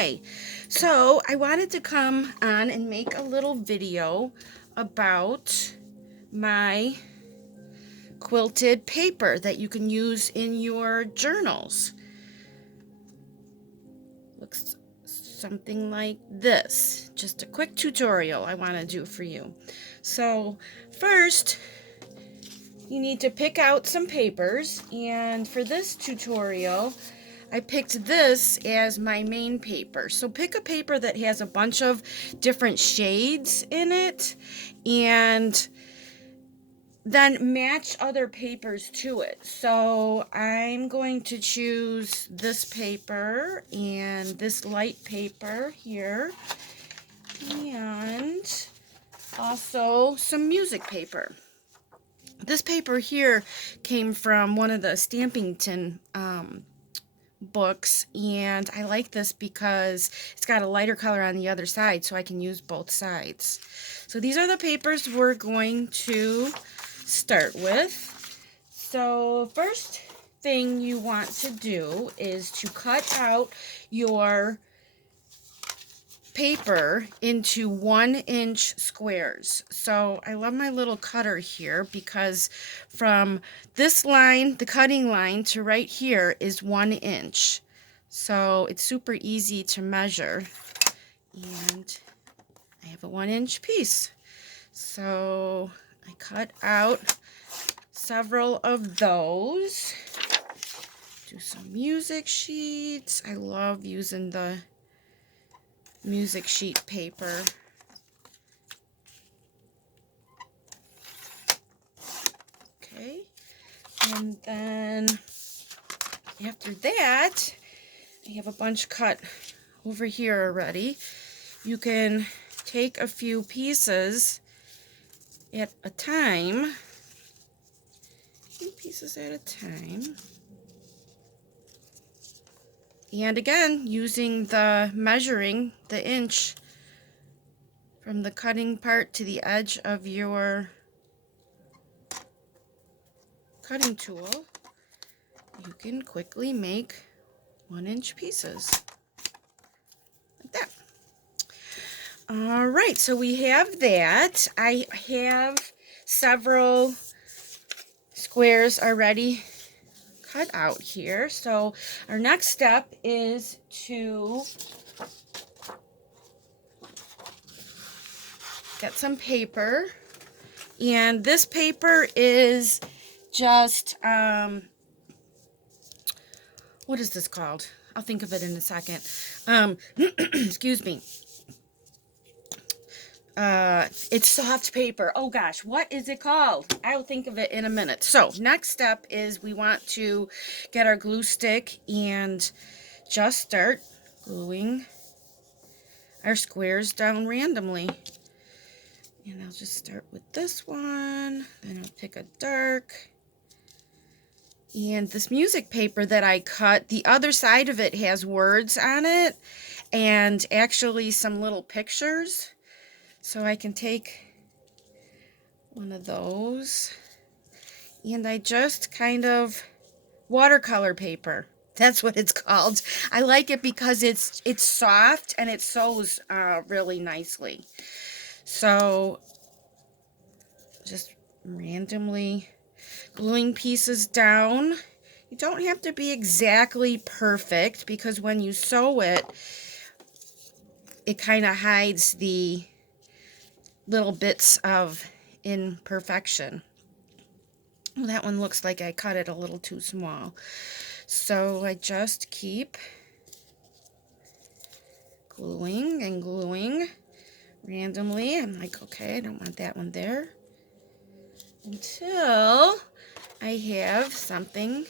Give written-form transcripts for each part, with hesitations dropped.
Hi. So I wanted to come on and make a little video about my quilted paper that you can use in your journals. Looks something like this. Just a quick tutorial I want to do for you. So first, you need to pick out some papers, and for this tutorial I picked this as my main paper. So pick a paper that has a bunch of different shades in it and then match other papers to it. So I'm going to choose this paper and this light paper here, and also some music paper. This paper here came from one of the Stamping Tin books, and I like this because it's got a lighter color on the other side, so I can use both sides. So these are the papers we're going to start with. So first thing you want to do is to cut out your paper into 1-inch squares. So I love my little cutter here because from this line, the cutting line, to right here is 1 inch. So it's super easy to measure, and I have a 1-inch piece. So I cut out several of those. Do some music sheets. I love using the music sheet paper. Okay, and then after that, I have a bunch cut over here already. You can take a few pieces at a time. And again, using the measuring, the inch from the cutting part to the edge of your cutting tool, you can quickly make 1-inch pieces like that. Alright, so we have that. I have several squares already cut out here. So our next step is to get some paper, and this paper is just what is this called? I'll think of it in a second. Excuse me. It's soft paper. Oh gosh, what is it called? I'll think of it in a minute. So next step is we want to get our glue stick and just start gluing our squares down randomly. And I'll just start with this one, then I'll pick a dark. And this music paper that I cut, the other side of it has words on it and actually some little pictures. So I can take one of those, and I just kind of watercolor paper. That's what it's called. I like it because it's soft and it sews really nicely. So just randomly gluing pieces down. You don't have to be exactly perfect because when you sew it, it kind of hides the little bits of imperfection. Well, that one looks like I cut it a little too small. So I just keep gluing and gluing randomly. I'm like, okay, I don't want that one there, until I have something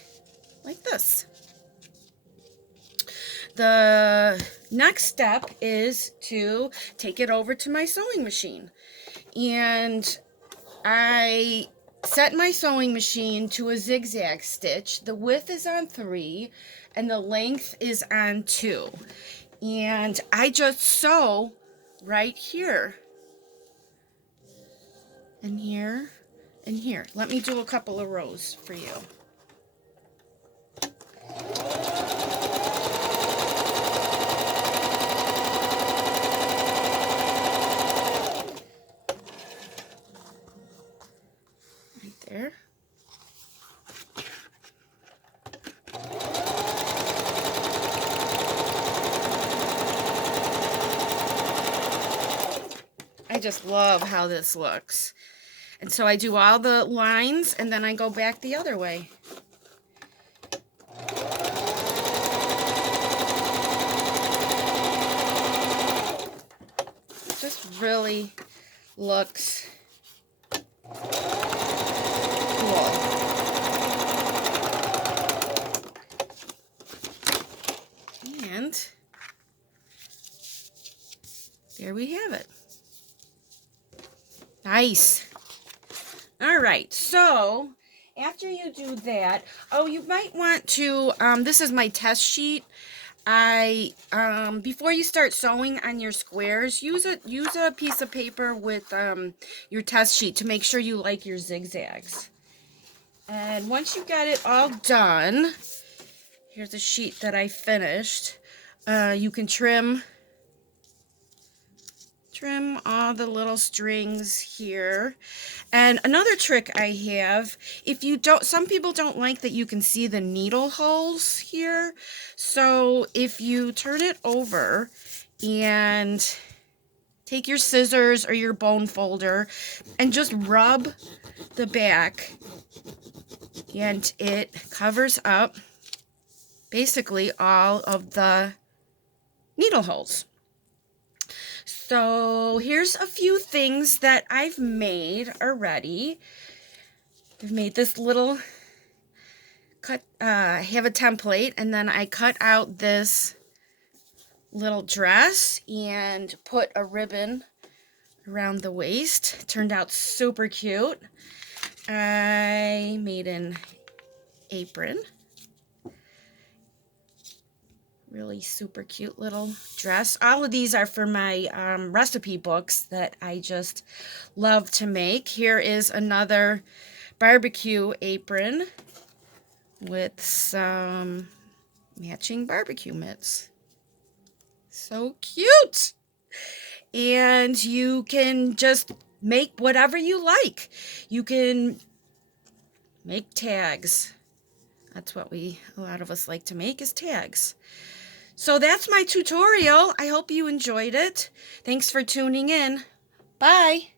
like this. The next step is to take it over to my sewing machine. And I set my sewing machine to a zigzag stitch. The width is on 3 and the length is on 2. And I just sew right here and here and here. Let me do a couple of rows for you. just love how this looks. And so I do all the lines and then I go back the other way. It just really looks cool. And there we have it. Nice. All right, so after you do that, oh, you might want to, this is my test sheet. Before you start sewing on your squares, use a piece of paper with your test sheet to make sure you like your zigzags. And once you got it all done, here's a sheet that I finished. You can trim all the little strings here. And another trick I have, some people don't like that you can see the needle holes here. So if you turn it over and take your scissors or your bone folder and just rub the back, and it covers up basically all of the needle holes. So here's a few things that I've made already. I've made this little I have a template, and then I cut out this little dress and put a ribbon around the waist. It turned out super cute. I made an apron. Really super cute little dress. All of these are for my recipe books that I just love to make. Here is another barbecue apron with some matching barbecue mitts. So cute! And you can just make whatever you like. You can make tags. That's what a lot of us like to make, is tags. So that's my tutorial. I hope you enjoyed it. Thanks for tuning in. Bye.